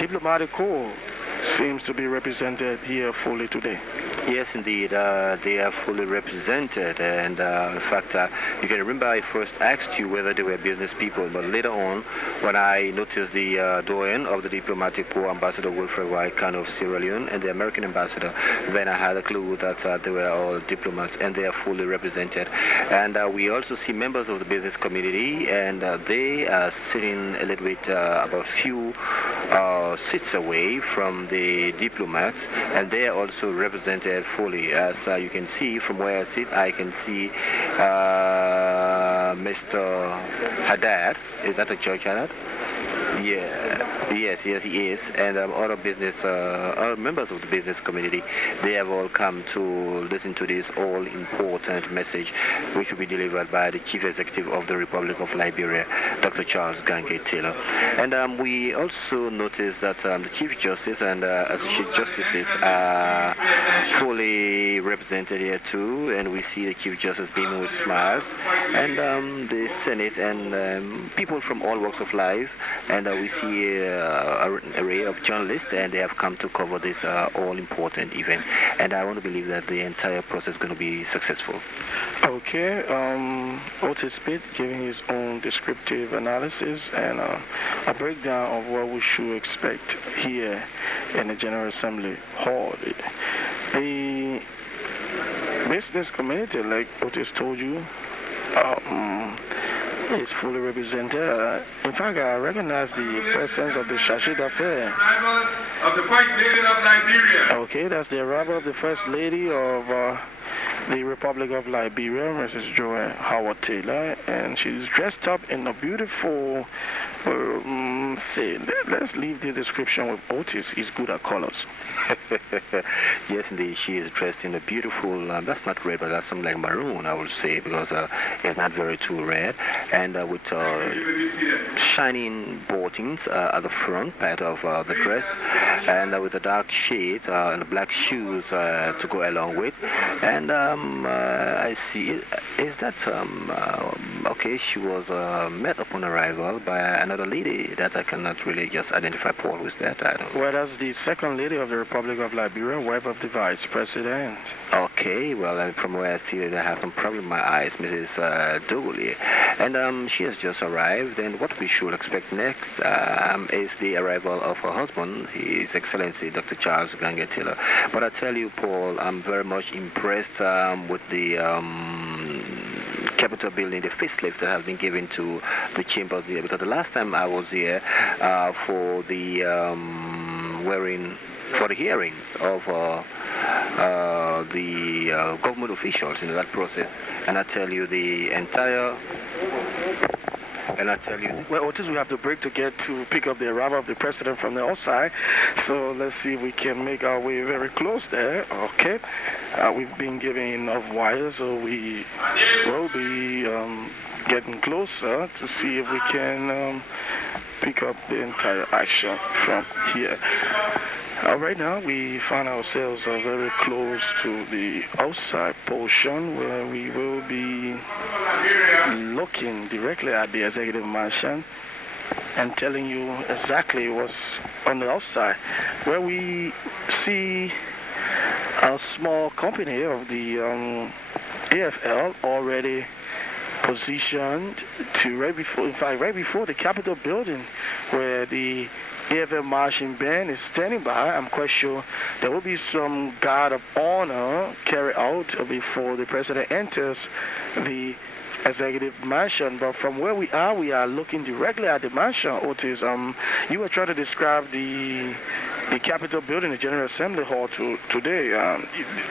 diplomatic corps seems to be represented here fully today. Yes, indeed, they are fully represented, and in fact, you can remember I first asked you whether they were business people, but later on, when I noticed the doyen of the diplomatic corps, Ambassador Wilfred White, kind of Sierra Leone, and the American ambassador, then I had a clue that they were all diplomats, and they are fully represented. And we also see members of the business community, and they are sitting a little bit about few seats away from the diplomats, and they are also represented fully. As you can see from where I sit, I can see Mr. Haddad. Is that a George Haddad? Yeah, yes, he is, and other business, other members of the business community, they have all come to listen to this all-important message, which will be delivered by the Chief Executive of the Republic of Liberia, Dr. Charles Gange Taylor. And we also noticed that the Chief Justice and Associate Justices are fully represented here too, and we see the Chief Justice beaming with smiles, and the Senate and people from all walks of life, and we see an array of journalists, and they have come to cover this all-important event. And I want to believe that the entire process is going to be successful. Okay, Otis Pitt giving his own descriptive analysis and a breakdown of what we should expect here in the General Assembly Hall. The business community, like Otis told you, is fully represented. In fact, I recognize the presence of the Chargé d'Affaires. Of the First Lady of Liberia. Okay, that's the arrival of the First Lady of the Republic of Liberia, Mrs. Joanne Howard Taylor, and she's dressed up in a beautiful, let's leave the description with Otis. He's good at colors. Yes, indeed, she is dressed in a beautiful, that's not red, but that's something like maroon, I would say, because it's not very too red, and with shining buttons at the front part of the dress, and with the dark shades and the black shoes to go along with, and I see, is that, okay, she was met upon arrival by another lady that I cannot really just identify. Paul, who is that? I don't know. Well, that's the second lady of the Republic of Liberia, wife of the Vice President. Okay, well, and from where I see that I have some problem with my eyes, Mrs. Dooley. And she has just arrived, and what we should expect next is the arrival of her husband, His Excellency Dr. Charles Gange Taylor. But I tell you, Paul, I'm very much impressed with the Capitol building, the facelift that has been given to the chambers here, because the last time I was here for the hearings of the government officials in that process, and I tell you the entire. Well, Otis, we have to break to get to pick up the arrival of the president from the outside. So let's see if we can make our way very close there. Okay. We've been given enough wires, so we will be getting closer to see if we can pick up the entire action from here. Right now, we find ourselves very close to the outside portion where we will be looking directly at the executive mansion and telling you exactly what's on the outside, where we see a small company of the AFL already positioned to right before the Capitol building, where the AFL marching band is standing by. I'm quite sure there will be some guard of honor carried out before the president enters the executive mansion. But from where we are looking directly at the mansion. Otis, you were trying to describe the Capitol building, the General Assembly Hall today.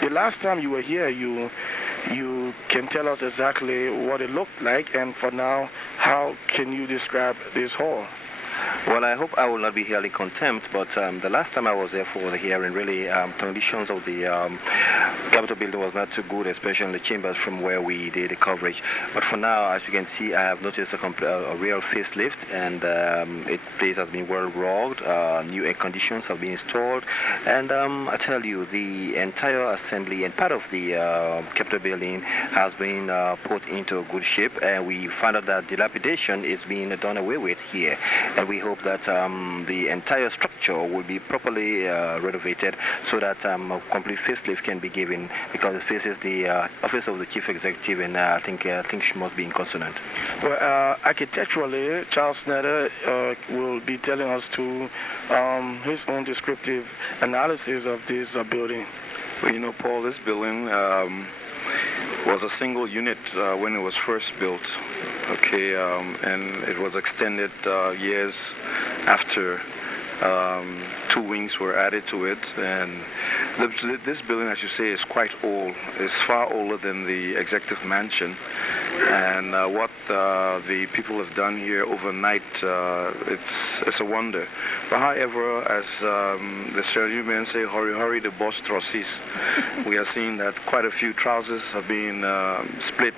The last time you were here, you can tell us exactly what it looked like, and for now, how can you describe this hall? Well, I hope I will not be held in contempt, but the last time I was there for the hearing, really, conditions of the Capitol building was not too good, especially in the chambers from where we did the coverage. But for now, as you can see, I have noticed a real facelift, and the place has been well rugged, new air conditions have been installed, and I tell you, the entire assembly and part of the Capitol building has been put into good shape, and we found out that dilapidation is being done away with here, and we hope hope that the entire structure will be properly renovated so that a complete facelift can be given, because it faces the office of the chief executive, and I think things must be in consonant. Well, architecturally, Charles Snyder will be telling us to his own descriptive analysis of this building. Well, Paul, this building was a single unit when it was first built, okay, and it was extended years after. 2 wings were added to it, and this building, as you say, is quite old. It's far older than the executive mansion, and what the people have done here overnight, it's a wonder. But however, as the Sierra men say, hurry, hurry, the boss trousses. We are seeing that quite a few trousers are being split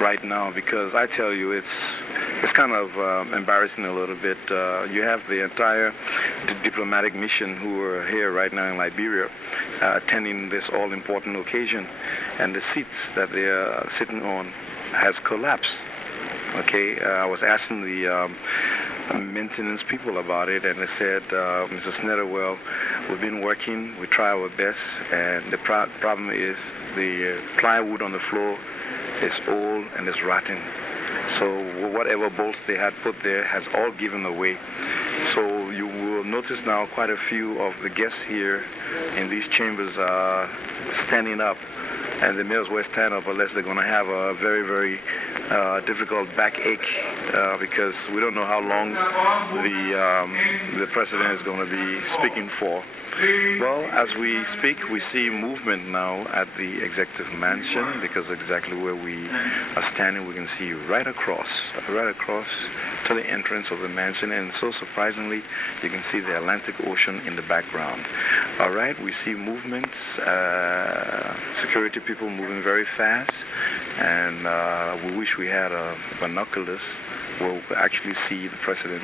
right now, because I tell you, it's kind of embarrassing a little bit. You have the entire diplomatic mission who are here right now in Liberia attending this all-important occasion, and the seats that they are sitting on has collapsed. Okay, I was asking the maintenance people about it, and they said, Mr. Snyder, well, we've been working, we try our best, and the problem is the plywood on the floor is old and is rotten. So whatever bolts they had put there has all given away. So you will notice now quite a few of the guests here in these chambers are standing up, and they may as well stand up unless they're going to have a very, very difficult backache, because we don't know how long the president is going to be speaking for. Well, as we speak, we see movement now at the executive mansion, because exactly where we are standing, we can see right across to the entrance of the mansion, and so surprisingly, you can see the Atlantic Ocean in the background. All right, we see movements, security people moving very fast, and we wish we had binoculars where we could actually see the president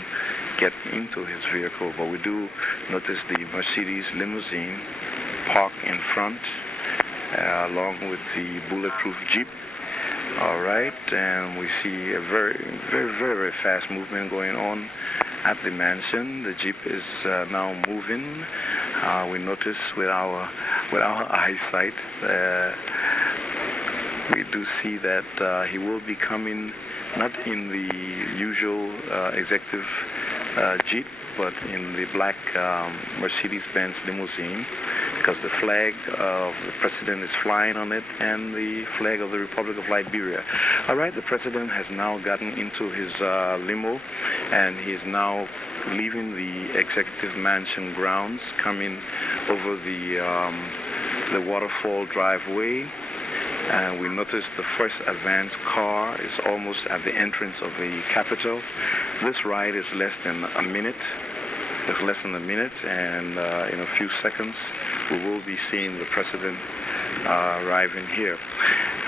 get into his vehicle, but we do notice the Mercedes limousine parked in front, along with the bulletproof Jeep. All right, and we see a very, very, very, very fast movement going on at the mansion. The Jeep is now moving. We notice with our eyesight, we do see that he will be coming not in the usual executive Jeep, but in the black Mercedes-Benz limousine, because the flag of the president is flying on it, and the flag of the Republic of Liberia. All right, the president has now gotten into his limo, and he is now leaving the executive mansion grounds, coming over the waterfall driveway. And we notice the first advance car is almost at the entrance of the Capitol. This ride is less than a minute. It's less than a minute, and in a few seconds, we will be seeing the president arriving here.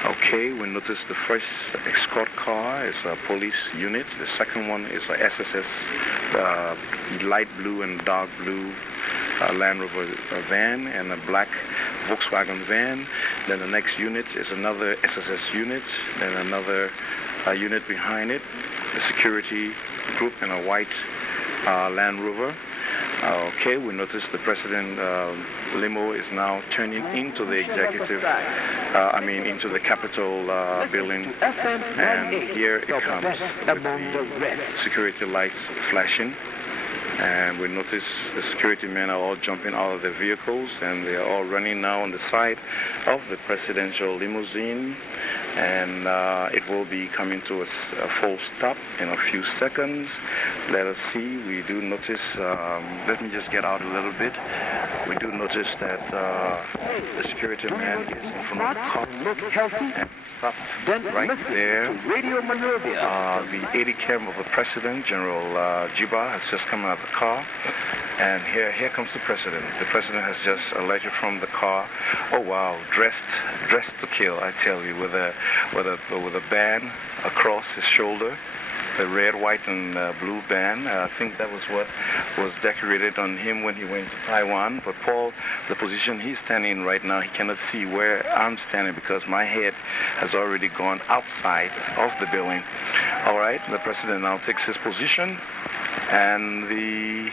Okay, we notice the first escort car is a police unit. The second one is a SSS, light blue and dark blue Land Rover van, and a black Volkswagen van. Then the next unit is another SSS unit, then another unit behind it, the security group in a white Land Rover. Okay, we notice the president limo is now turning into the executive, into the Capitol building, and here it comes with the security lights flashing. And we notice the security men are all jumping out of their vehicles, and they are all running now on the side of the presidential limousine, and it will be coming to a full stop in a few seconds. Let us see. We do notice, let me just get out a little bit. We do notice that the security man is in front of the car and stopped right there. Radio Monrovia. The AD-cam of the president, General Jiba, has just come out of the car, and here comes the president. The president has just alighted from the car. Oh wow, dressed to kill, I tell you, with a band across his shoulder, the red, white, and blue band. I think that was what was decorated on him when he went to Taiwan. But Paul, the position he's standing in right now, he cannot see where I'm standing because my head has already gone outside of the building. All right, the president now takes his position. and the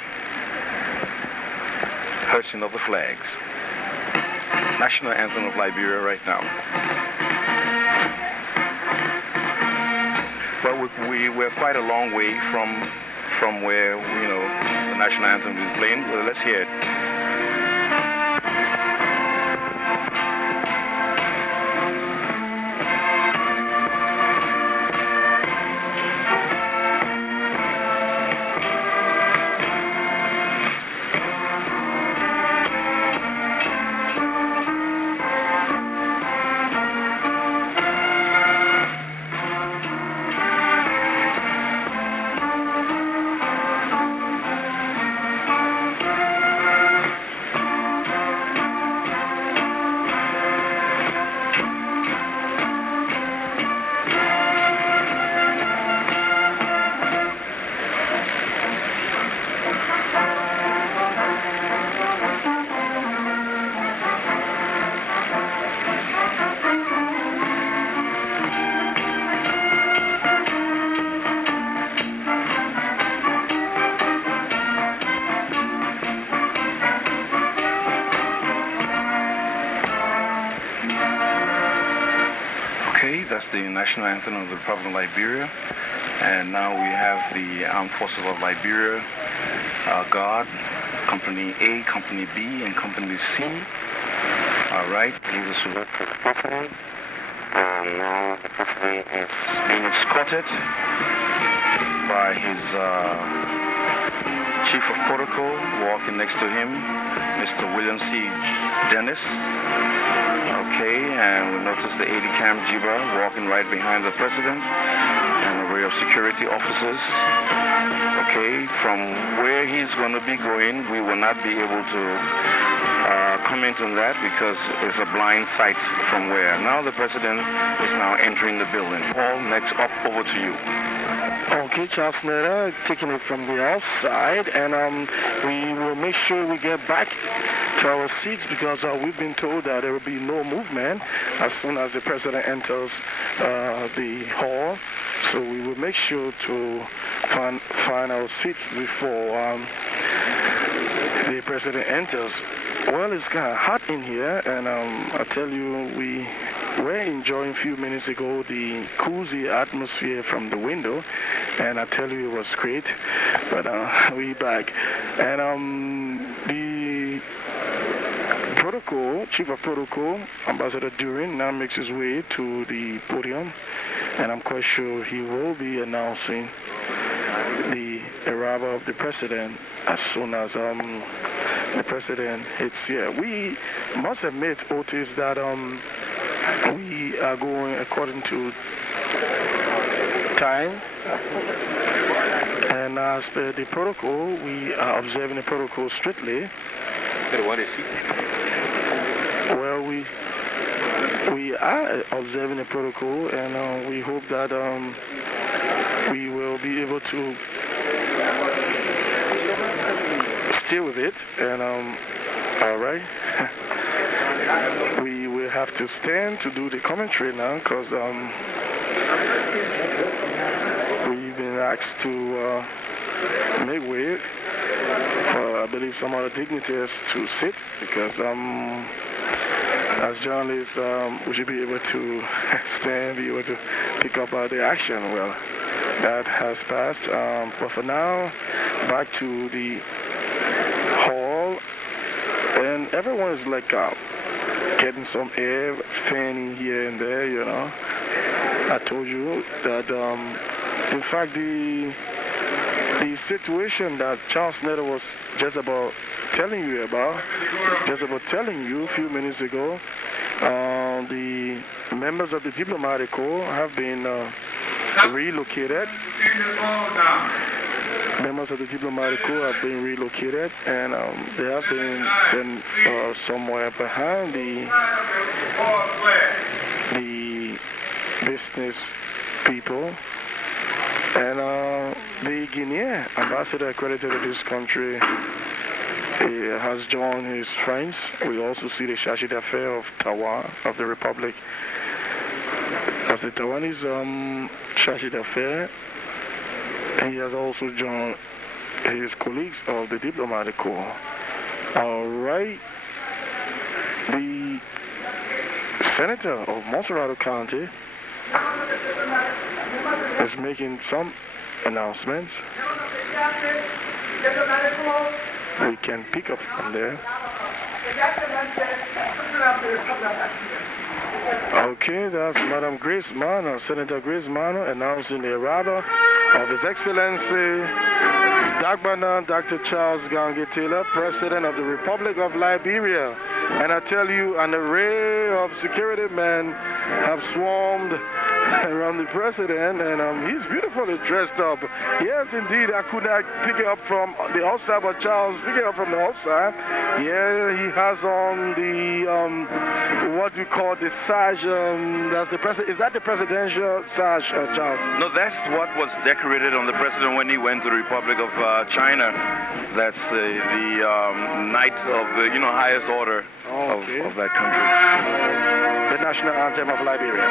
hoisting of the flags. National anthem of Liberia right now. But we're quite a long way from where, the national anthem is playing. Well, let's hear it. That's the national anthem of the Republic of Liberia. And now we have the Armed Forces of Liberia, Guard, Company A, Company B, and Company C. All right, he was select for the President. And now the President is being escorted by his Chief of Protocol, walking next to him, Mr. William C. Dennis. Okay, and we notice the aide-de-camp Jiba walking right behind the President, and a array of security officers. Okay, from where he's going to be going, we will not be able to comment on that because it's a blind sight from where. Now the President is now entering the building. Paul, next up, over to you. Okay, Charles Nader, taking it from the outside, and we will make sure we get back to our seats because we've been told that there will be no movement as soon as the President enters the hall. So we will make sure to find our seats before the President enters. Well, it's kind of hot in here, and I tell you, we were enjoying a few minutes ago the cozy atmosphere from the window, and I tell you it was great. But we're back, and the protocol, Chief of Protocol, Ambassador Durin, now makes his way to the podium, and I'm quite sure he will be announcing the arrival of the President as soon as the President hits here. We must admit, Otis, that we are going according to time, and as per the protocol, we are observing the protocol strictly. What is he? Well, we are observing the protocol, and we hope that we will be able to stay with it. And all right, we will have to stand to do the commentary now because we've been asked to make way for, I believe, some other dignitaries to sit because as journalists, we should be able to stand, be able to pick up the action. Well, that has passed. But for now, back to the hall, and everyone is like getting some air, fanning here and there, you know. I told you that, in fact, the situation that Charles Nader was just about telling you a few minutes ago, the members of the diplomatic corps have been relocated. Members of the diplomatic corps have been relocated, and they have been sent somewhere behind the business people. And the Guinean ambassador accredited to this country has joined his friends. We also see the charge d'affaires of Tawa, of the Republic, as the Taiwanese charge d'affaires. He has also joined his colleagues of the diplomatic corps. All right. The senator of Monserrado County is making some announcements. We can pick up from there. Okay, that's Madam Grace Mano, Senator Grace Mano, announcing the arrival of His Excellency Dr. Charles Gange Taylor, President of the Republic of Liberia. And I tell you, an array of security men have swarmed around the president, and he's beautifully dressed up. Yes, indeed, I could not pick it up from the outside, but Charles pick it up from the outside. Yeah, he has on the, what we call the sash, that's the president. Is that the presidential sash, Charles? No, that's what was decorated on the president when he went to the Republic of China. That's the knight of the, highest order of that country. The national anthem of Liberia.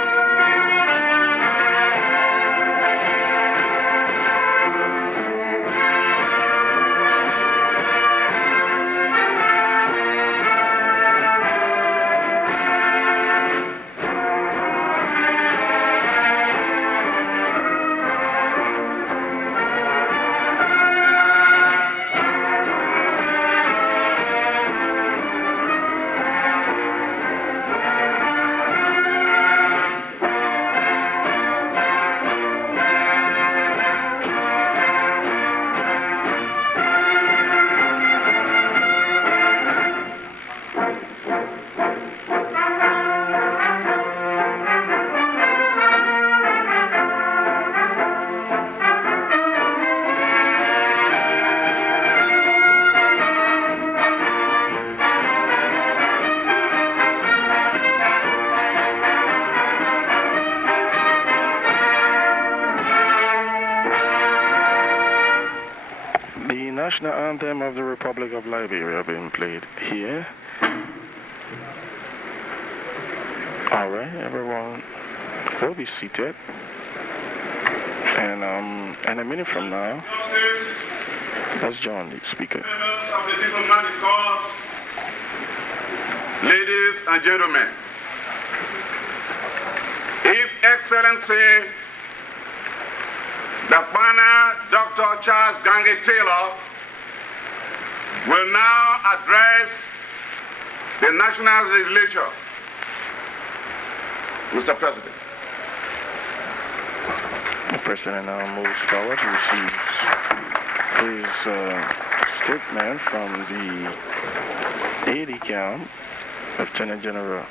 National anthem of the Republic of Liberia being played here. All right, everyone will be seated. And in a minute from now, let's join the speaker. Members of the diplomatic corps, ladies and gentlemen, His Excellency the Banner Dr. Charles Gange Taylor will now address the National Legislature. Mr. President. The President now moves forward, receives his statement from the aide-de-camp, Lieutenant General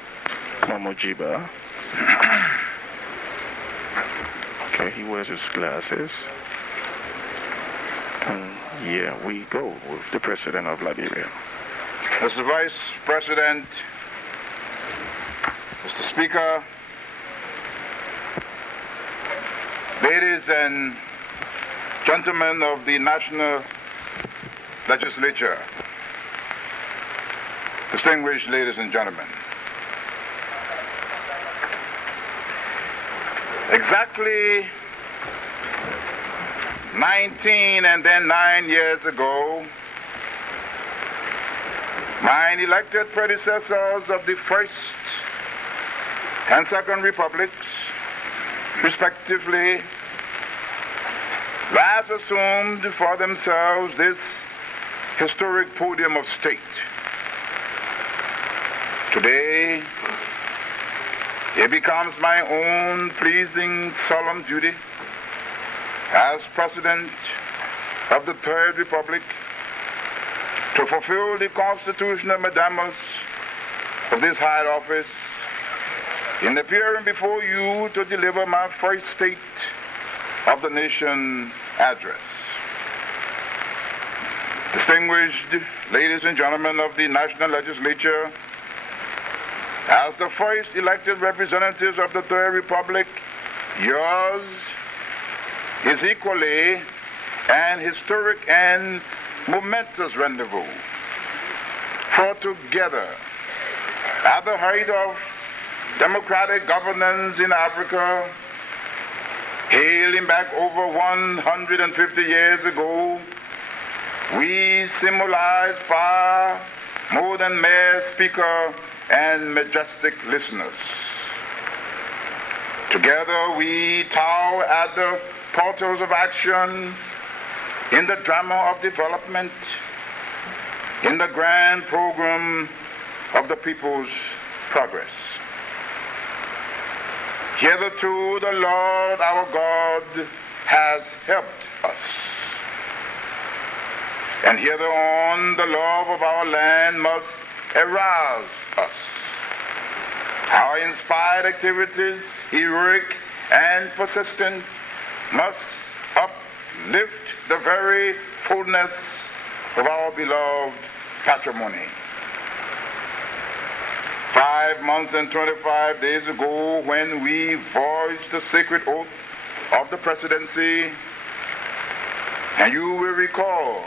Momojiba. Okay, he wears his glasses. And here we go with the President of Liberia. Mr. Vice President, Mr. Speaker, ladies and gentlemen of the National Legislature, distinguished ladies and gentlemen, exactly 19 and then 9 years ago, my elected predecessors of the First and Second Republics, respectively, last assumed for themselves this historic podium of state. Today, it becomes my own pleasing solemn duty as President of the Third Republic to fulfill the constitutional mandamus of this high office in appearing before you to deliver my first State of the Nation address. Distinguished ladies and gentlemen of the National Legislature, as the first elected representatives of the Third Republic, yours is equally an historic and momentous rendezvous. For together, at the height of democratic governance in Africa, hailing back over 150 years ago, we symbolize far more than mere speaker and majestic listeners. Together we tower at the portals of action in the drama of development, in the grand program of the people's progress. Hitherto the Lord our God has helped us. And hither on the love of our land must arouse us. Our inspired activities, heroic and persistent, must uplift the very fullness of our beloved patrimony. 5 months and 25 days ago, when we voiced the sacred oath of the presidency, and you will recall,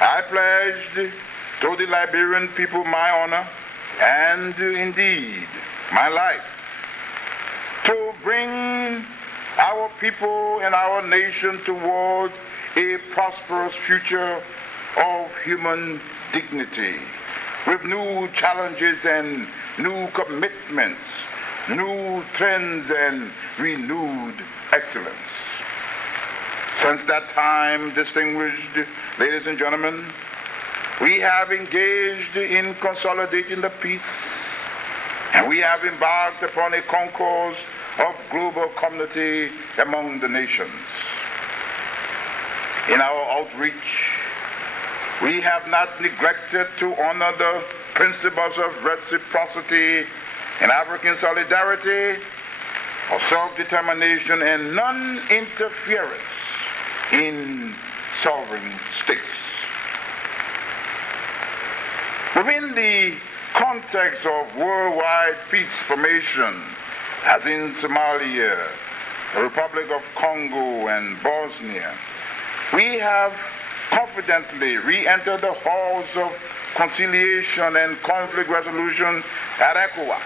I pledged to the Liberian people my honor and indeed my life to bring our people and our nation toward a prosperous future of human dignity, with new challenges and new commitments, new trends and renewed excellence. Since that time, distinguished ladies and gentlemen, we have engaged in consolidating the peace, and we have embarked upon a concourse of global community among the nations. In our outreach, we have not neglected to honor the principles of reciprocity and African solidarity, of self-determination and non-interference in sovereign states. Within the context of worldwide peace formation, as in Somalia, the Republic of Congo, and Bosnia, we have confidently re-entered the halls of conciliation and conflict resolution at ECOWAS,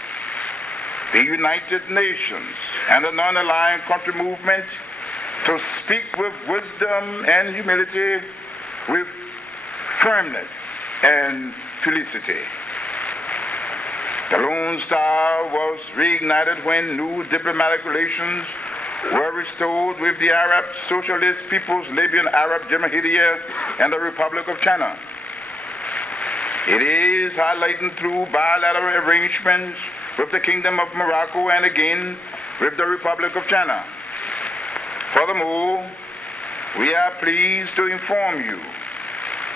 the United Nations, and the non-aligned country movement to speak with wisdom and humility, with firmness and felicity. The Lone Star was reignited when new diplomatic relations were restored with the Arab Socialist People's Libyan Arab Jamahiriya and the Republic of China. It is highlighted through bilateral arrangements with the Kingdom of Morocco and again with the Republic of China. Furthermore, we are pleased to inform you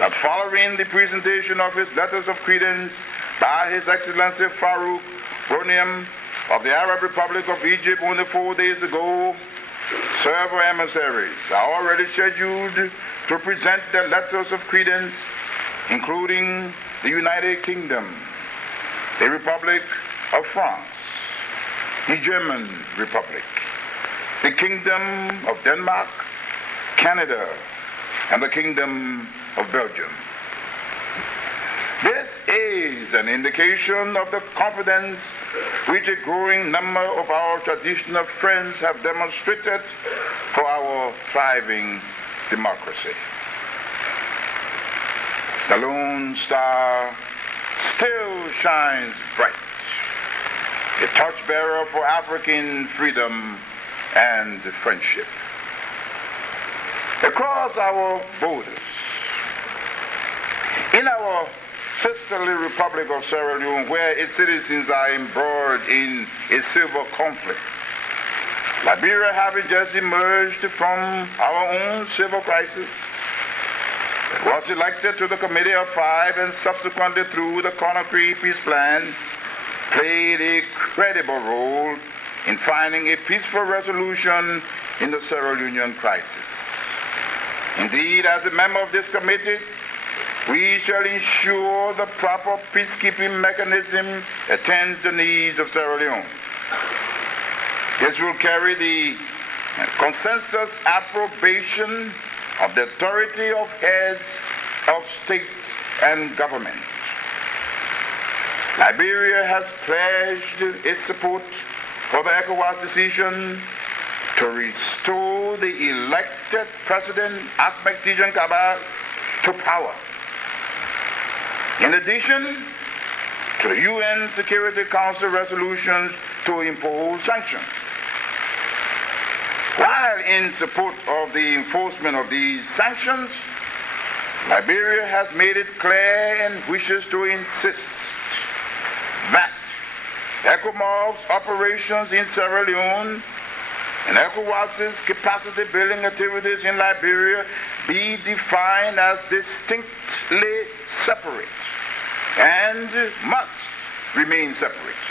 that following the presentation of his letters of credence by His Excellency Farouk Broniam of the Arab Republic of Egypt only 4 days ago, several emissaries are already scheduled to present their letters of credence, including the United Kingdom, the Republic of France, the German Republic, the Kingdom of Denmark, Canada, and the Kingdom of Belgium. This is an indication of the confidence which a growing number of our traditional friends have demonstrated for our thriving democracy. The Lone Star still shines bright, a torchbearer for African freedom and friendship. Across our borders, in our sisterly Republic of Sierra Leone, where its citizens are embroiled in a civil conflict, Liberia, having just emerged from our own civil crisis, was elected to the Committee of Five and subsequently through the Conakry Peace Plan played a credible role in finding a peaceful resolution in the Sierra Leonean crisis. Indeed, as a member of this committee, we shall ensure the proper peacekeeping mechanism attends the needs of Sierra Leone. This will carry the consensus approbation of the authority of heads of state and government. Liberia has pledged its support for the ECOWAS decision to restore the elected President Ahmed Tijan Kaba to power. In addition to the UN Security Council resolutions to impose sanctions. While in support of the enforcement of these sanctions, Liberia has made it clear and wishes to insist that ECOMOG's operations in Sierra Leone and ECOWAS's capacity building activities in Liberia be defined as distinctly separate and must remain separate.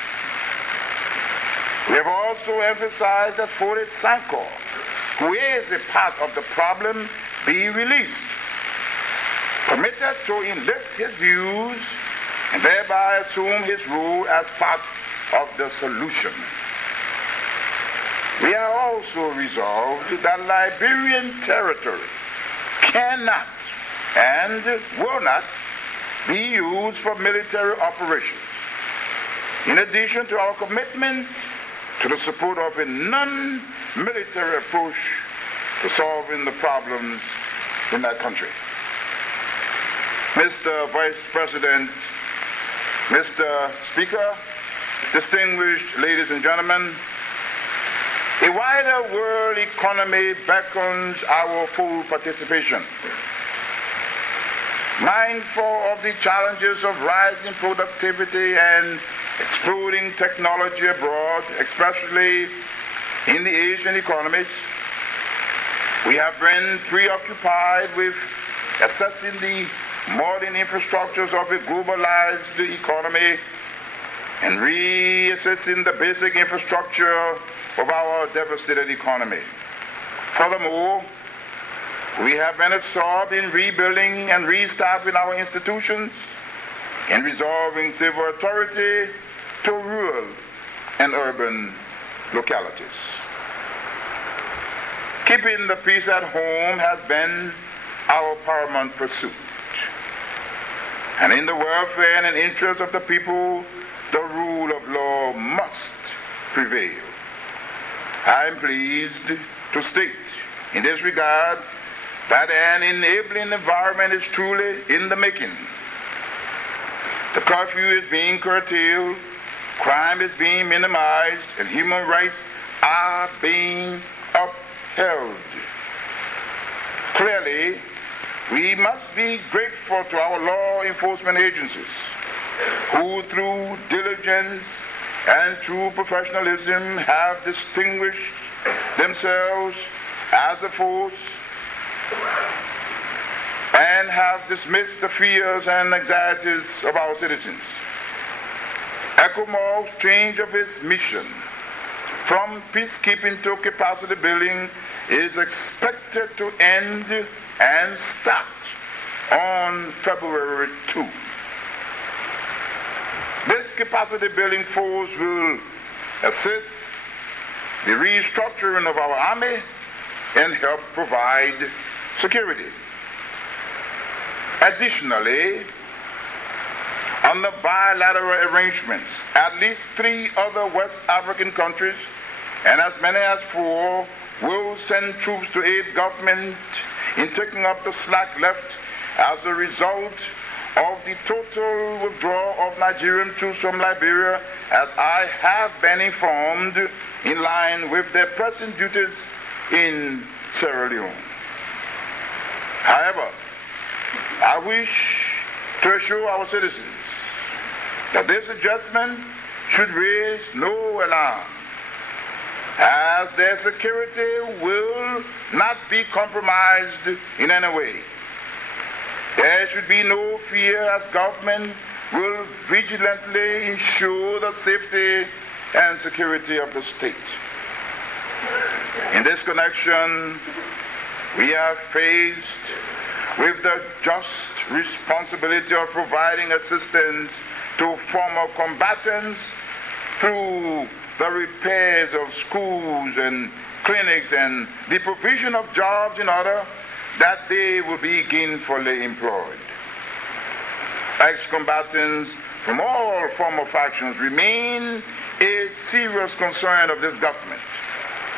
We have also emphasized that Fortis Sankor, who is a part of the problem, be released, permitted to enlist his views, and thereby assume his role as part of the solution. We are also resolved that Liberian territory cannot and will not be used for military operations. In addition to our commitment to the support of a non-military approach to solving the problems in that country. Mr. Vice President, Mr. Speaker, distinguished ladies and gentlemen, a wider world economy beckons our full participation. Mindful of the challenges of rising productivity and exploding technology abroad, especially in the Asian economies, we have been preoccupied with assessing the modern infrastructures of a globalized economy and reassessing the basic infrastructure of our devastated economy. Furthermore, we have been absorbed in rebuilding and restaffing our institutions, in resolving civil authority to rural and urban localities. Keeping the peace at home has been our paramount pursuit. And in the welfare and interest of the people, the rule of law must prevail. I am pleased to state in this regard that an enabling environment is truly in the making. The curfew is being curtailed, crime is being minimized, and human rights are being upheld. Clearly, we must be grateful to our law enforcement agencies who, through diligence and true professionalism, have distinguished themselves as a force and have dismissed the fears and anxieties of our citizens. ECOMOG's change of its mission from peacekeeping to capacity building is expected to end and start on February 2. This capacity building force will assist the restructuring of our army and help provide security. Additionally, under bilateral arrangements, at least 3 other West African countries and as many as 4 will send troops to aid government in taking up the slack left as a result of the total withdrawal of Nigerian troops from Liberia, as I have been informed, in line with their present duties in Sierra Leone. However, I wish to assure our citizens that this adjustment should raise no alarm, as their security will not be compromised in any way. There should be no fear, as government will vigilantly ensure the safety and security of the state. In this connection, we are faced with the just responsibility of providing assistance to former combatants through the repairs of schools and clinics and the provision of jobs in order that they will be gainfully employed. Ex-combatants from all former factions remain a serious concern of this government,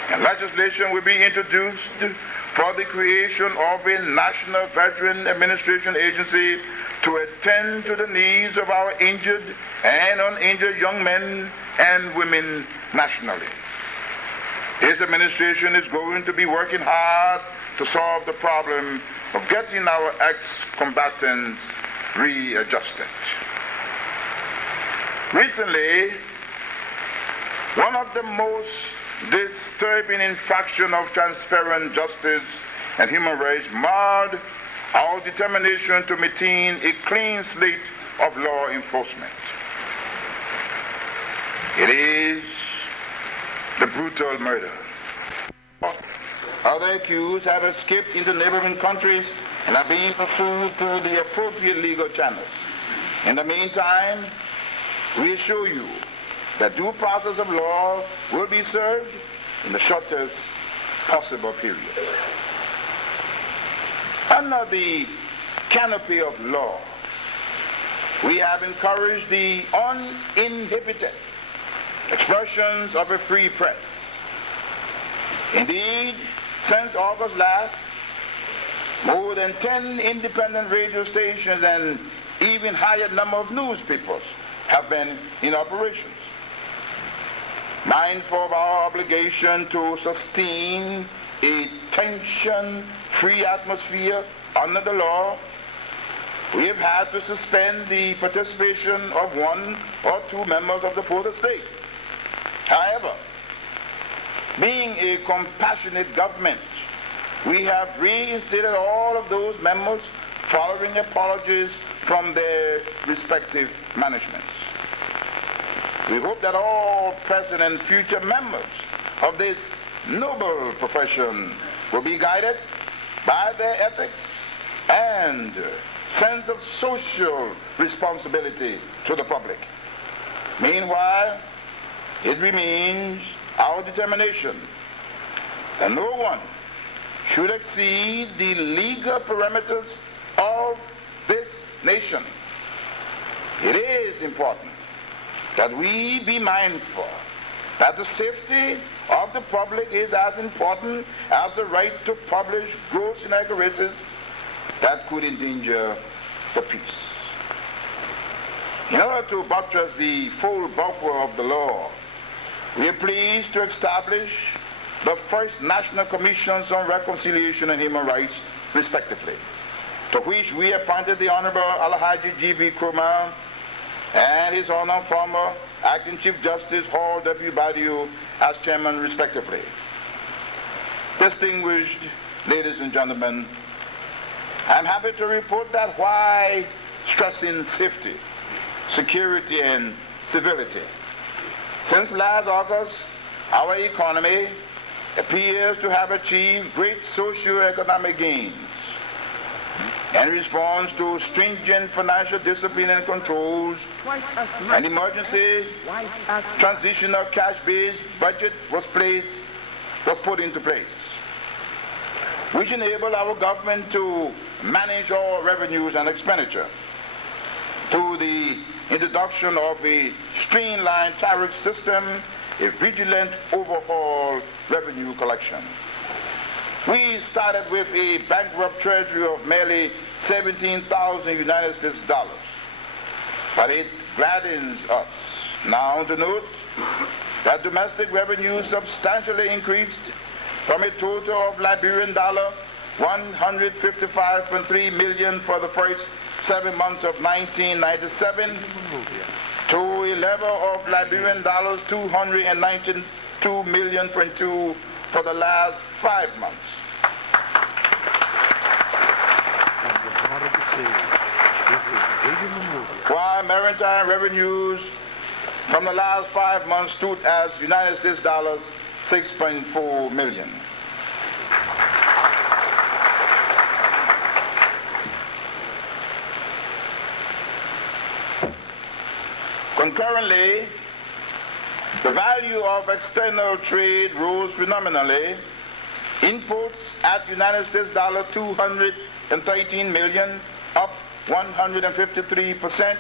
and legislation will be introduced for the creation of a National Veteran Administration Agency to attend to the needs of our injured and uninjured young men and women nationally. His administration is going to be working hard to solve the problem of getting our ex-combatants readjusted. Recently, one of the most disturbing infractions of transparent justice and human rights marred our determination to maintain a clean slate of law enforcement. It is the brutal murder. Other accused have escaped into neighboring countries and are being pursued through the appropriate legal channels. In the meantime, we assure you that due process of law will be served in the shortest possible period. Under the canopy of law, we have encouraged the uninhibited expressions of a free press. Indeed, since August last, more than 10 independent radio stations and even higher number of newspapers have been in operations. Mindful of our obligation to sustain a tension-free atmosphere under the law, we have had to suspend the participation of one or two members of the fourth estate. However, being a compassionate government, we have reinstated all of those members following apologies from their respective managements. We hope that all present and future members of this noble profession will be guided by their ethics and sense of social responsibility to the public. Meanwhile, it remains our determination that no one should exceed the legal parameters of this nation. It is important that we be mindful that the safety of the public is as important as the right to publish gross inaccuracies that could endanger the peace. In order to buttress the full bulk of the law, we are pleased to establish the first National Commissions on Reconciliation and Human Rights, respectively, to which we appointed the Honorable Alhaji G.B. Krumah and His Honor former Acting Chief Justice Hall W. Badiou as chairman, respectively. Distinguished ladies and gentlemen, I'm happy to report that while stressing safety, security, and civility, since last August, our economy appears to have achieved great socio-economic gains. In response to stringent financial discipline and controls, an emergency transitional cash-based budget was put into place, which enabled our government to manage all revenues and expenditure through the introduction of a streamlined tariff system, a vigilant overhaul revenue collection. We started with a bankrupt treasury of merely 17,000 United States dollars. But it gladdens us now to note that domestic revenue substantially increased from a total of Liberian dollar $155.3 million for the first 7 months of 1997 to a level of Liberian dollars $292 million for the last 5 months. While maritime revenues from the last 5 months stood as United States dollars $6.4 million. Concurrently, the value of external trade rose phenomenally. Imports at United States dollar $213 million, up 153%.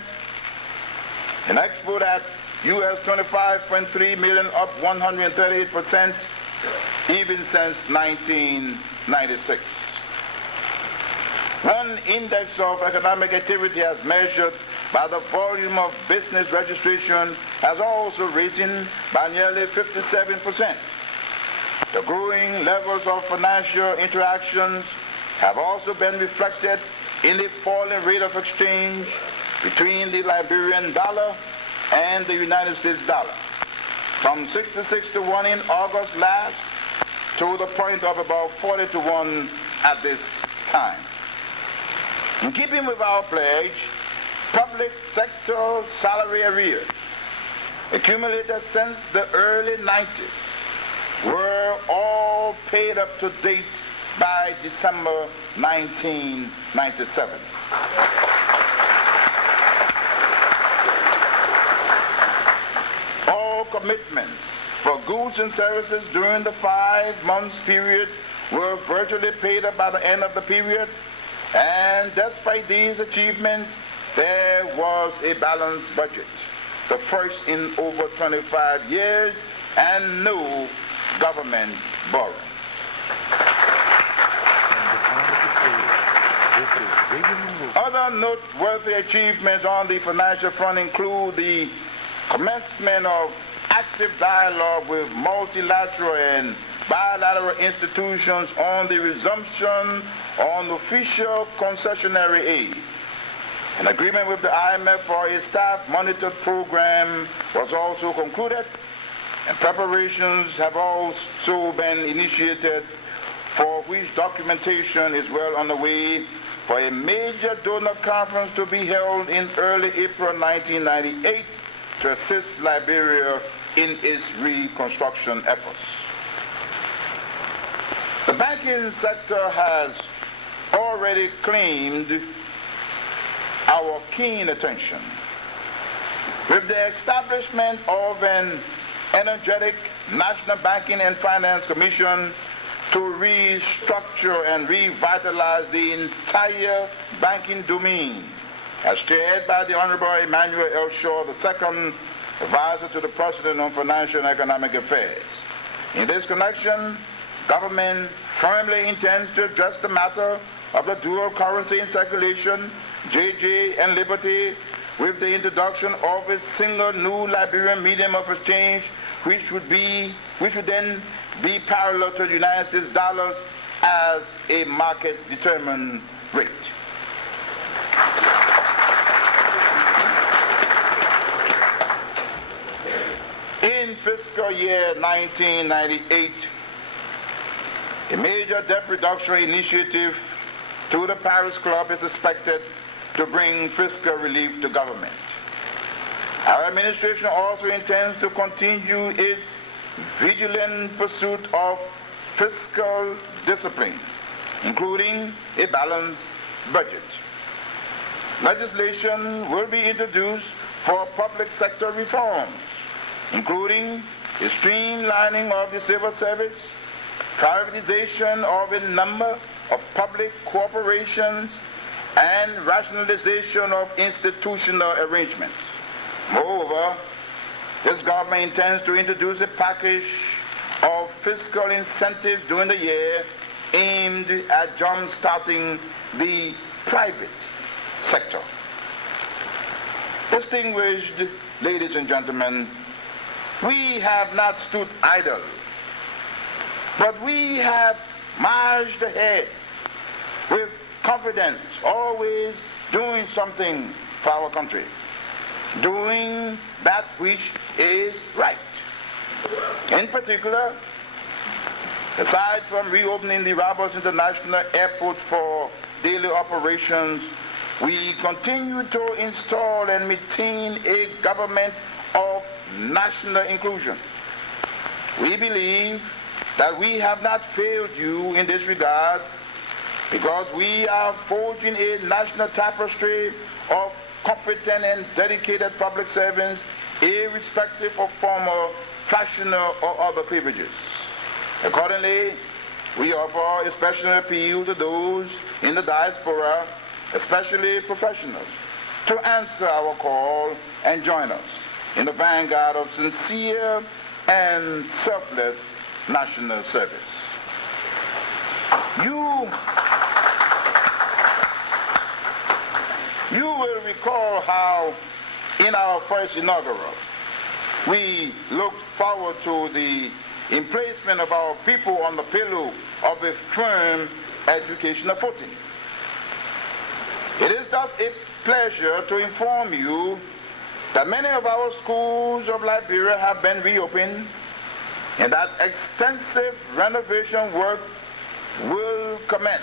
And export at US $25.3 million, up 138%. even since 1996. One index of economic activity as measured by the volume of business registration has also risen by nearly 57%. The growing levels of financial interactions have also been reflected in the falling rate of exchange between the Liberian dollar and the United States dollar, from 66 to 1 in August last to the point of about 40 to 1 at this time. In keeping with our pledge, public sector salary arrears accumulated since the early 90s were all paid up to date by December 1997. All commitments for goods and services during the 5 months period were virtually paid up by the end of the period, and despite these achievements, there was a balanced budget, the first in over 25 years, and no government borrowing. Other noteworthy achievements on the financial front include the commencement of active dialogue with multilateral and bilateral institutions on the resumption on official concessionary aid. An agreement with the IMF for a staff-monitored program was also concluded, and preparations have also been initiated for which documentation is well on the way for a major donor conference to be held in early April 1998 to assist Liberia in its reconstruction efforts. The banking sector has already claimed our keen attention. With the establishment of an energetic National Banking and Finance Commission to restructure and revitalize the entire banking domain, as chaired by the Honorable Emmanuel L. Shaw II, Advisor to the President on Financial and Economic Affairs. In this connection, government firmly intends to address the matter of the dual currency in circulation, JJ and Liberty, with the introduction of a single new Liberian medium of exchange, which would then be parallel to the United States dollars as a market-determined rate. In fiscal year 1998, a major debt reduction initiative through the Paris Club is expected to bring fiscal relief to government. Our administration also intends to continue its vigilant pursuit of fiscal discipline, including a balanced budget. Legislation will be introduced for public sector reforms, including a streamlining of the civil service, privatization of a number of public corporations, and rationalization of institutional arrangements. Moreover, this government intends to introduce a package of fiscal incentives during the year aimed at jump-starting the private sector. Distinguished ladies and gentlemen, we have not stood idle, but we have marched ahead with confidence, always doing something for our country, doing that which is right. In particular, aside from reopening the Rabos International Airport for daily operations, we continue to install and maintain a government of national inclusion. We believe that we have not failed you in this regard because we are forging a national tapestry of competent and dedicated public servants, irrespective of former factional or other privileges. Accordingly, we offer a special appeal to those in the diaspora, especially professionals, to answer our call and join us in the vanguard of sincere and selfless national service. You will recall how in our first inaugural, we looked forward to the emplacement of our people on the pillow of a firm educational footing. It is thus a pleasure to inform you that many of our schools of Liberia have been reopened and that extensive renovation work will commence.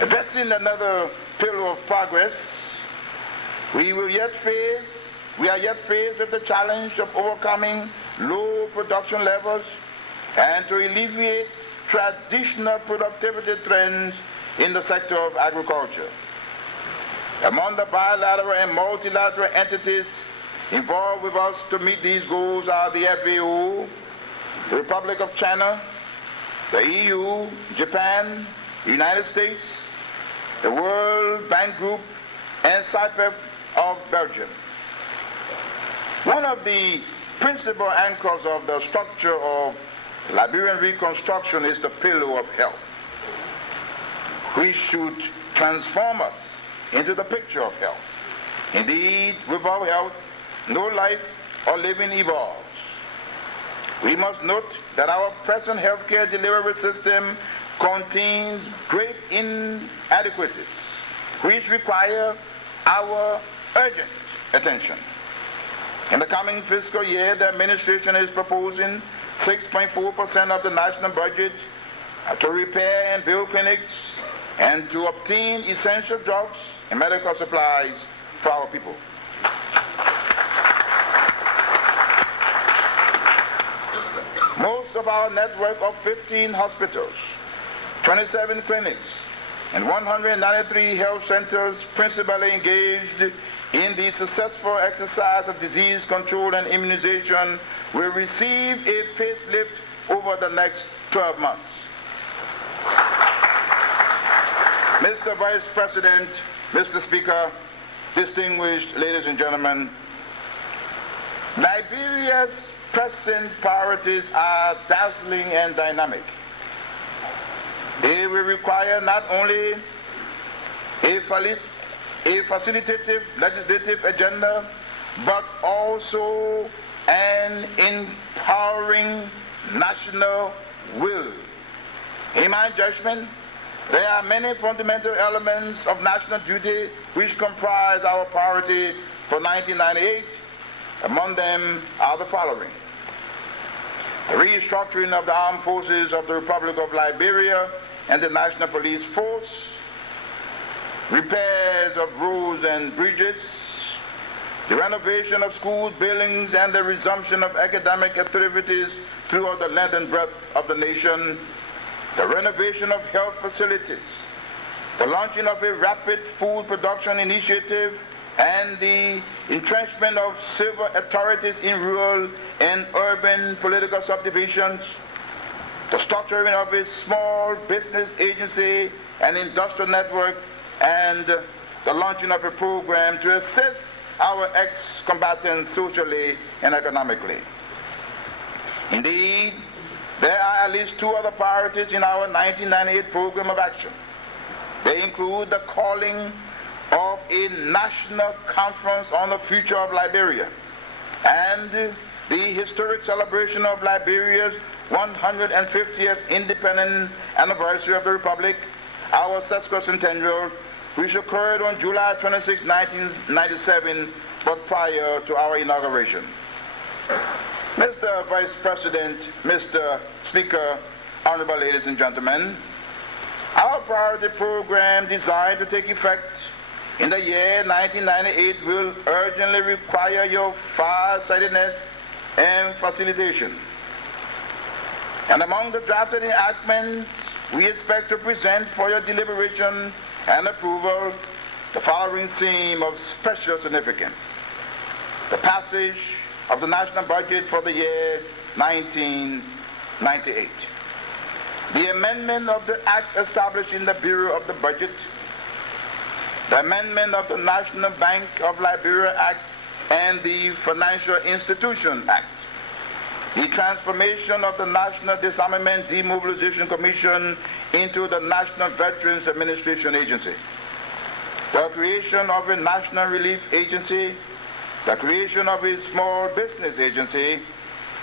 Addressing another pillar of progress, we are yet faced with the challenge of overcoming low production levels and to alleviate traditional productivity trends in the sector of agriculture. Among the bilateral and multilateral entities involved with us to meet these goals are the FAO, the Republic of China, the EU, Japan, the United States, the World Bank Group, and Cyprus of Belgium. One of the principal anchors of the structure of Liberian reconstruction is the pillar of health, which should transform us into the picture of health. Indeed, without health, no life or living evolves. We must note that our present healthcare delivery system contains great inadequacies, which require our urgent attention. In the coming fiscal year, the administration is proposing 6.4% of the national budget to repair and build clinics and to obtain essential drugs and medical supplies for our people. Most of our network of 15 hospitals, 27 clinics, and 193 health centers principally engaged in the successful exercise of disease control and immunization will receive a facelift over the next 12 months. Mr. Vice President, Mr. Speaker, distinguished ladies and gentlemen, Liberia's present priorities are dazzling and dynamic. They will require not only a facilitative legislative agenda, but also an empowering national will. In my judgment, there are many fundamental elements of national duty which comprise our priority for 1998. Among them are the following: the restructuring of the armed forces of the Republic of Liberia and the National Police Force, repairs of roads and bridges, the renovation of schools, buildings, and the resumption of academic activities throughout the length and breadth of the nation, the renovation of health facilities, the launching of a rapid food production initiative, and the entrenchment of civil authorities in rural and urban political subdivisions, the structuring of a small business agency and industrial network, and the launching of a program to assist our ex-combatants socially and economically. Indeed, there are at least two other priorities in our 1998 program of action. They include the calling of a national conference on the future of Liberia and the historic celebration of Liberia's 150th independent anniversary of the Republic, our sesquicentennial, which occurred on July 26, 1997, but prior to our inauguration. Mr. Vice President, Mr. Speaker, honorable ladies and gentlemen, our priority program designed to take effect in the year 1998 will urgently require your far-sightedness and facilitation. And among the drafted enactments, we expect to present for your deliberation and approval the following theme of special significance: the passage of the national budget for the year 1998, the amendment of the act establishing the Bureau of the Budget, the amendment of the National Bank of Liberia Act and the Financial Institution Act, the transformation of the National Disarmament Demobilization Commission into the National Veterans Administration Agency, the creation of a National Relief Agency, the creation of a Small Business Agency,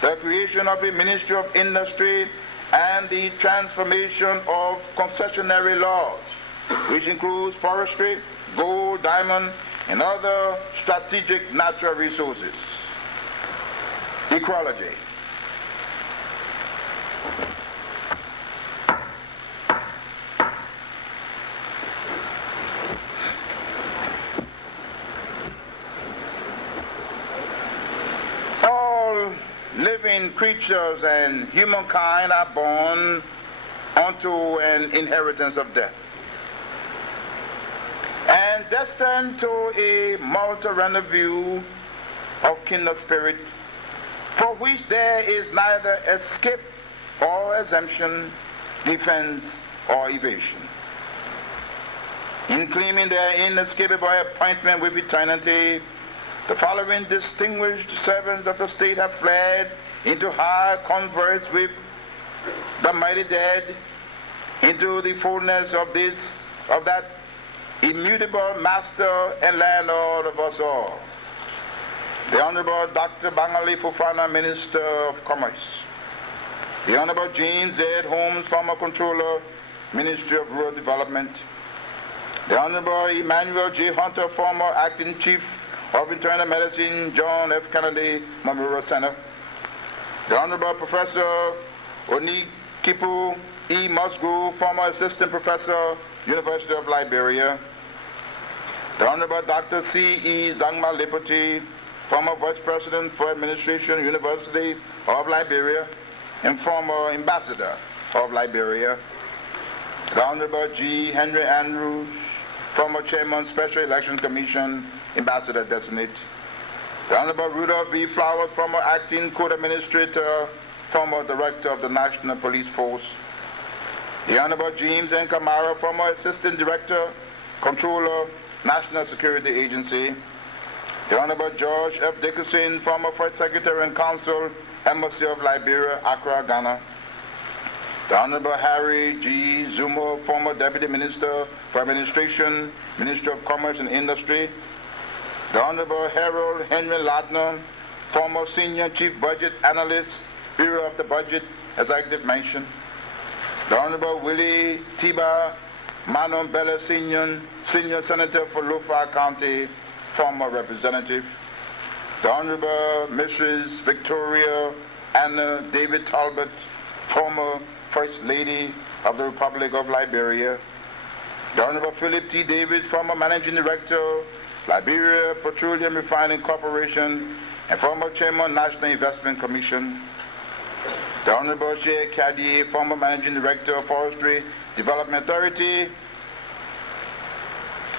the creation of a Ministry of Industry, and the transformation of concessionary laws, which includes forestry, gold, diamond, and other strategic natural resources. Ecology. All living creatures and humankind are born unto an inheritance of death, and destined to a multi-render view of kindred spirit, for which there is neither escape or exemption, defense or evasion. In claiming their inescapable appointment with eternity, the following distinguished servants of the state have fled into high converse with the mighty dead, into the fullness of that immutable master and landlord of us all, the Honorable Dr. Bangali Fofana, Minister of Commerce, the Honorable James Z. Holmes, former Controller, Ministry of Rural Development, the Honorable Emmanuel J. Hunter, former Acting Chief of Internal Medicine, John F. Kennedy Memorial Center, the Honorable Professor Onikipu E. Musgrove, former Assistant Professor, University of Liberia, the Honorable Dr. C. E. Zangma Lipoti, former Vice President for Administration, University of Liberia, and former Ambassador of Liberia, the Honorable G. Henry Andrews, former Chairman, Special Election Commission, Ambassador Designate, the Honorable Rudolph B. Flowers, former Acting Code Administrator, former Director of the National Police Force, the Honorable James N. Kamara, former Assistant Director, Controller, National Security Agency, the Honorable George F. Dickerson, former First Secretary and Consul, Embassy of Liberia, Accra, Ghana, the Honorable Harry G. Zuma, former Deputy Minister for Administration, Ministry of Commerce and Industry, the Honorable Harold Henry Ladner, former Senior Chief Budget Analyst, Bureau of the Budget, Executive Mansion, the Honorable Willie Tiba Manon Bella Senior Senator for Lofa County, former Representative, the Honorable Mrs. Victoria Anna David Talbot, former First Lady of the Republic of Liberia, the Honorable Philip T. Davis, former Managing Director, Liberia Petroleum Refining Corporation, and former Chairman, National Investment Commission, the Honorable J. Cadier, former Managing Director of Forestry Development Authority,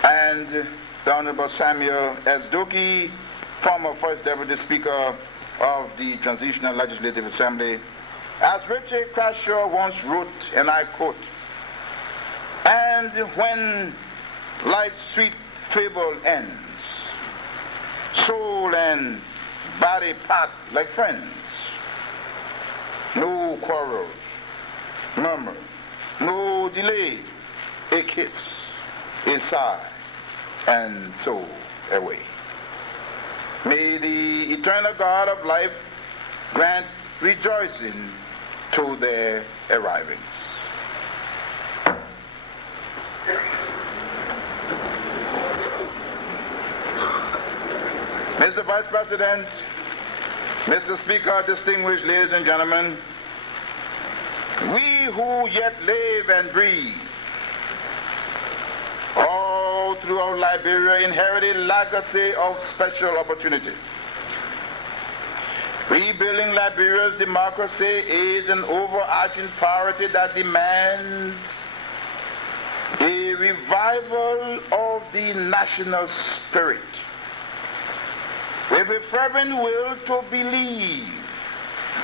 and the Honorable Samuel S. Doki, former First Deputy Speaker of the Transitional Legislative Assembly. As Richard Crashaw once wrote, and I quote, "And when life's sweet fable ends, soul and body part like friends. No quarrels, murmur, no delay, a kiss, a sigh, and so away. May the eternal God of life grant rejoicing to their arrivings." Mr. Vice President, Mr. Speaker, distinguished ladies and gentlemen, we who yet live and breathe all throughout Liberia inherited a legacy of special opportunity. Rebuilding Liberia's democracy is an overarching priority that demands a revival of the national spirit with a fervent will to believe.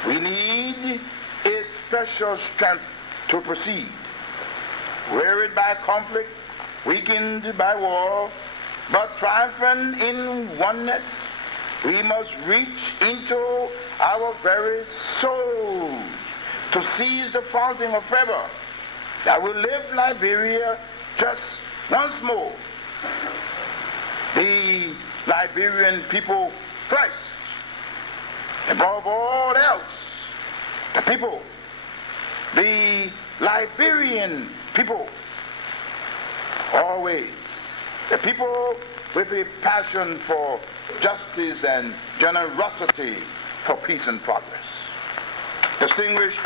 We need a special strength to proceed, wearied by conflict, weakened by war, but triumphant in oneness We must reach into our very souls to seize the fountain of favor that will lift Liberia just once more. The Liberian people first, above all else, the Liberian people, always, the people with a passion for justice and generosity for peace and progress. Distinguished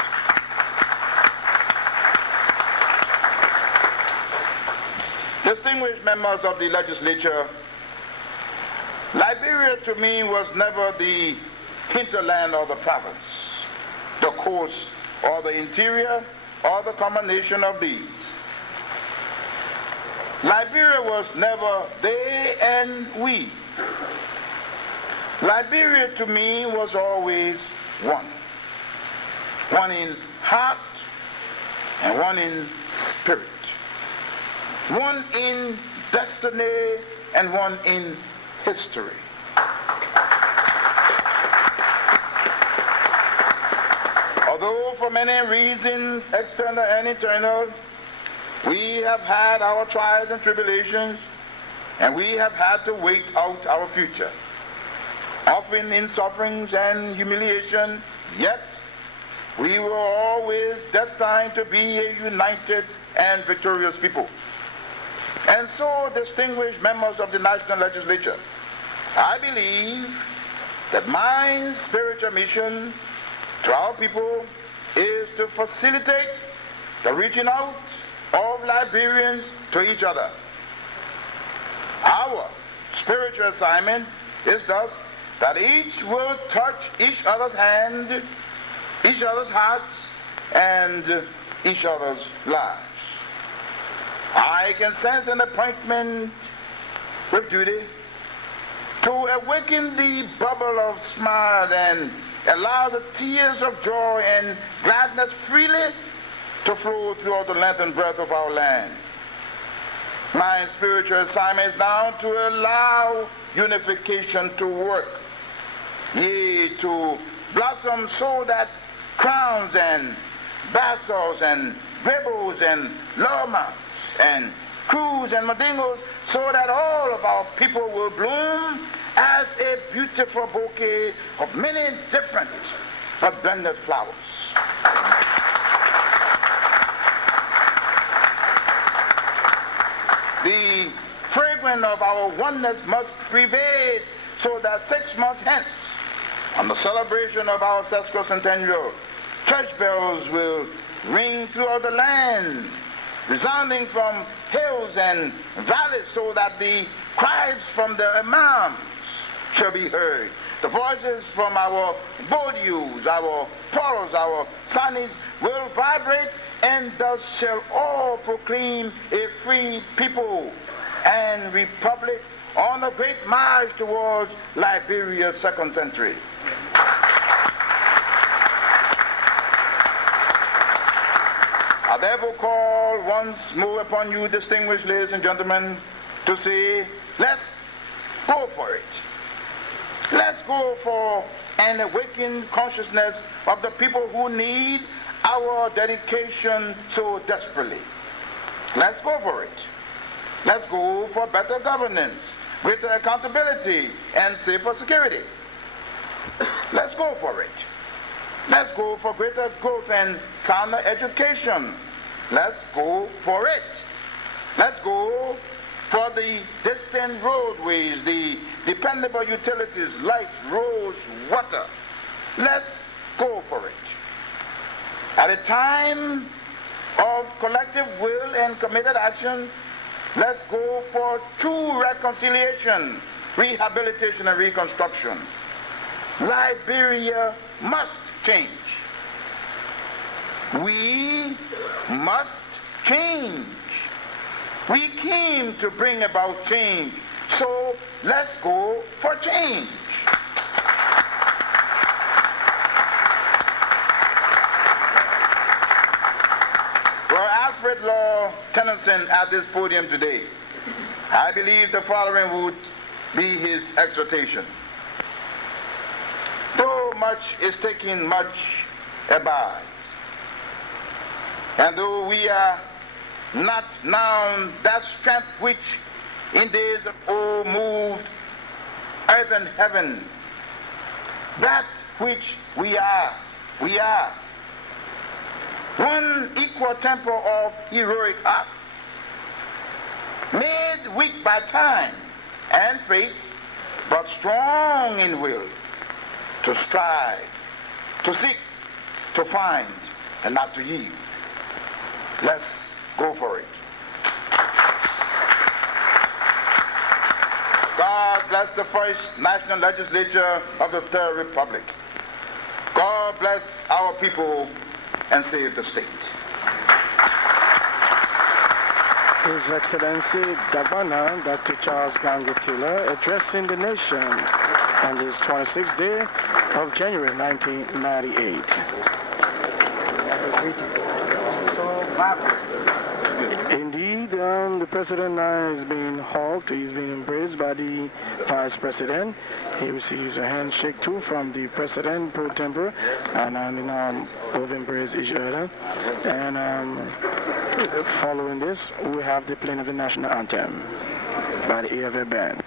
members of the legislature, Liberia to me was never the hinterland or the province, the coast or the interior or the combination of these. Liberia was never they and we. Liberia to me was always one. One in heart and one in spirit. One in destiny and one in history. Although for many reasons, external and internal, we have had our trials and tribulations, and we have had to wait out our future, often in sufferings and humiliation, yet we were always destined to be a united and victorious people. And so, distinguished members of the National Legislature, I believe that my spiritual mission to our people is to facilitate the reaching out of Liberians to each other. Our spiritual assignment is thus that each will touch each other's hand, each other's hearts, and each other's lives. I can sense an appointment with duty to awaken the bubble of smile and allow the tears of joy and gladness freely to flow throughout the length and breadth of our land. My spiritual assignment is now to allow unification to work, yea, to blossom so that crowns and bassos and rebels and lawmans and crews and madingos, so that all of our people will bloom as a beautiful bouquet of many different but blended flowers. The fragrance of our oneness must prevail so that 6 months hence, on the celebration of our sesquicentennial, church bells will ring throughout the land, resounding from hills and valleys, so that the cries from the imams shall be heard. The voices from our bodius, our poros, our sanis will vibrate, and thus shall all proclaim a free people and republic on the great march towards Liberia's second century. I therefore call once more upon you, distinguished ladies and gentlemen, to say, let's go for it. Let's go for an awakened consciousness of the people who need our dedication so desperately. Let's go for it. Let's go for better governance, greater accountability, and safer security. Let's go for it. Let's go for greater growth and sounder education. Let's go for it. Let's go for the distant roadways, the dependable utilities, light, roads, water. Let's go for it. At a time of collective will and committed action, let's go for true reconciliation, rehabilitation, and reconstruction. Liberia must change. We must change. We came to bring about change, so let's go for change. Were Alfred Law Tennyson at this podium today, I believe the following would be his exhortation. much is taken, much abides. And though we are not now that strength which in days of old moved earth and heaven, that which we are one equal temple of heroic hearts, made weak by time and faith, but strong in will, to strive, to seek, to find, and not to yield. Let's go for it. God bless the first national legislature of the Third Republic. God bless our people and save the state. His Excellency Governor Dr. Charles Gangatila addressing the nation on this 26th day of January 1998. Indeed, the President now is being hugged. He's being embraced by the Vice President. He receives a handshake too from the President pro tempore, and both embrace each other. And following this, we have the playing of the national anthem by the AFA band.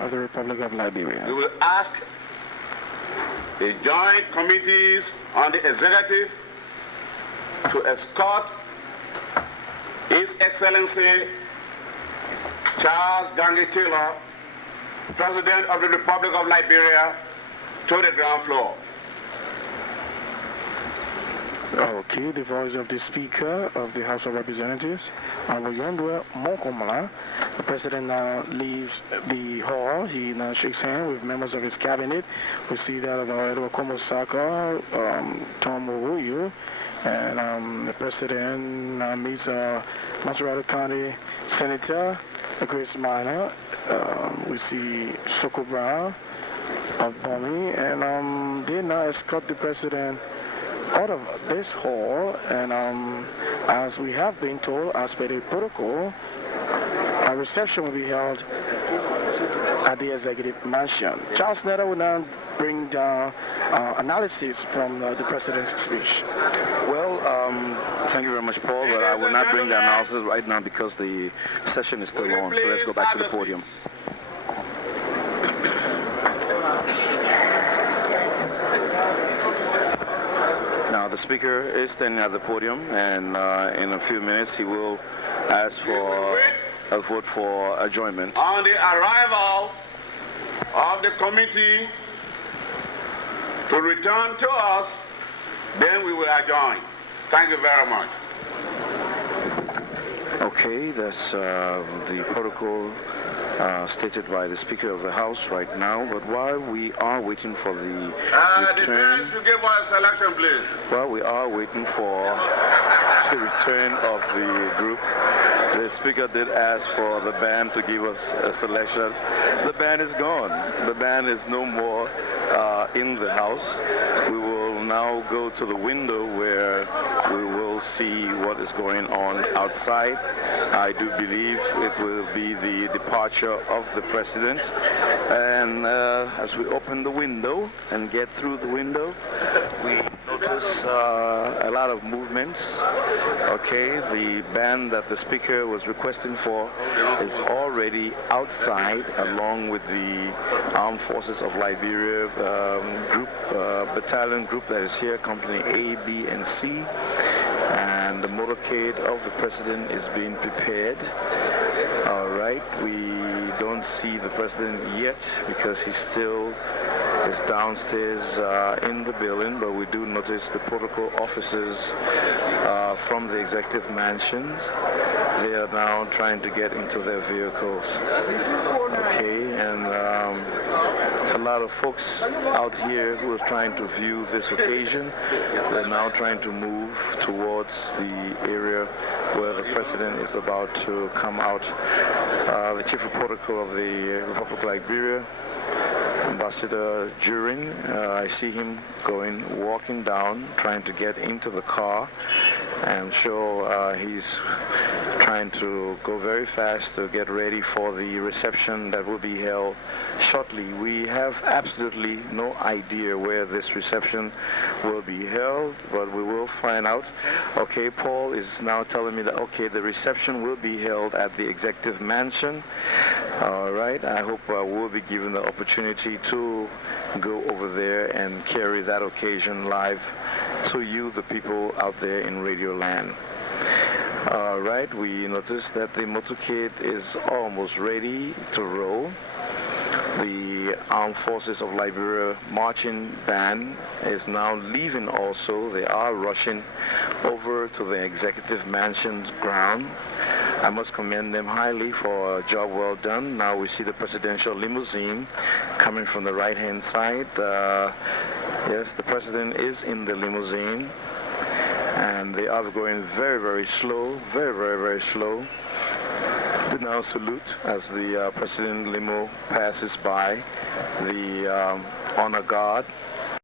Of the Republic of Liberia. We will ask the joint committees on the executive to escort His Excellency Charles Gangatila, President of the Republic of Liberia, to the ground floor. Okay, the voice of the Speaker of the House of Representatives, Honorable Monkomala. The President now leaves the hall. He now shakes hands with members of his cabinet. We see that of Edward Komosaka, Tom Owuyu, and the President meets Monterey County Senator Grace Minor. We see Soko Brown of Bomi, and they now escort the President out of this hall, and as we have been told, as per the protocol, a reception will be held at the Executive Mansion. Charles Netta will now bring down analysis from the President's speech. Well, thank you very much, Paul, but I will not bring the analysis right now because the session is still on, so let's go back to the podium. Now, the Speaker is standing at the podium, and in a few minutes he will ask for a vote for adjournment. On the arrival of the committee to return to us, then we will adjourn. Thank you very much. Okay, that's the protocol stated by the Speaker of the House right now. But while we are waiting for the return, the give us a selection, please. While we are waiting for the return of the group, the Speaker did ask for the band to give us a selection. The band is gone. The band is no more in the house. We will now go to the window where we will see what is going on outside. I do believe it will be the departure of the President. And as we open the window and get through the window, we notice notice a lot of movements. Okay, the band that the speaker was requesting for is already outside, along with the Armed Forces of Liberia battalion group that is here, company A, B, and C. And the motorcade of the president is being prepared. All right, we don't see the president yet because he still is downstairs in the building, but we do notice the protocol officers from the executive mansions. They are now trying to get into their vehicles. Okay, and there's a lot of folks out here who are trying to view this occasion. They're now trying to move towards the area where the president is about to come out. The chief of protocol of the Republic of Liberia, Ambassador During, I see him walking down, trying to get into the car. I'm sure he's trying to go very fast to get ready for the reception that will be held shortly. We have absolutely no idea where this reception will be held, but we will find out. Okay, Paul is now telling me that, okay, the reception will be held at the executive mansion. All right, I hope we'll be given the opportunity to go over there and carry that occasion live to you, the people out there in Radio Land. All right, we noticed that the motorcade is almost ready to roll. The Armed Forces of Liberia marching band is now leaving also. They are rushing over to the executive mansion's ground. I must commend them highly for a job well done. Now we see the presidential limousine coming from the right-hand side. Yes, the president is in the limousine, and they are going very, very slow, very, very, very slow. We now salute as the president limo passes by the honor guard